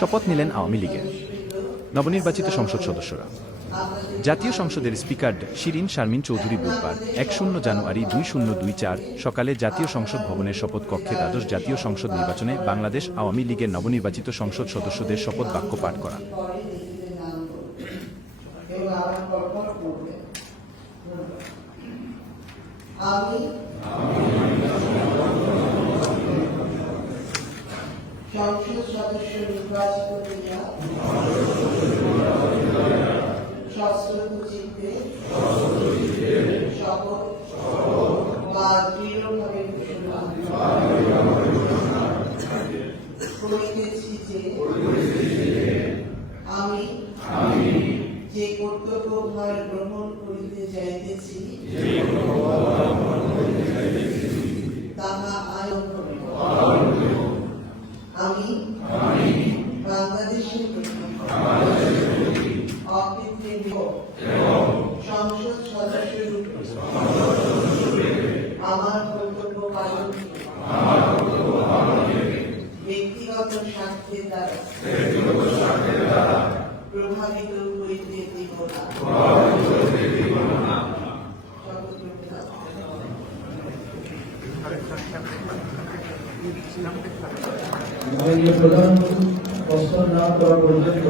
শপথ নিলেন আওয়ামী লীগের নবনির্বাচিত সংসদ সদস্যরা। জাতীয় সংসদের স্পিকার শিরিন শারমিন চৌধুরী বুধবার এক শূন্য জানুয়ারি দুই শূন্য দুই চার সকালে জাতীয় সংসদ ভবনের শপথ কক্ষে দ্বাদশ জাতীয় সংসদ নির্বাচনে বাংলাদেশ আওয়ামী লীগের নবনির্বাচিত সংসদ সদস্যদের শপথ বাক্য পাঠ করা। আমি সংসদ সদস্য নির্বাচিত হইয়া সশ্রদ্ধ চিত্তে শপথ বা দৃঢ়ভাবে করিতেছি যে আমি যে কর্তব্য ভার গ্রহণ করিতে যাইতেছি বাংলাদেশের প্রতি অকৃত্রিম সংসদ সদস্য রূপে। আমার কর্তব্য পালন ব্যক্তিগত স্বার্থের দ্বারা। প্রভাবিত হইতে দিব না। মাননীয় প্রধানমন্ত্রী প্রশ্ন না করা পর্যন্ত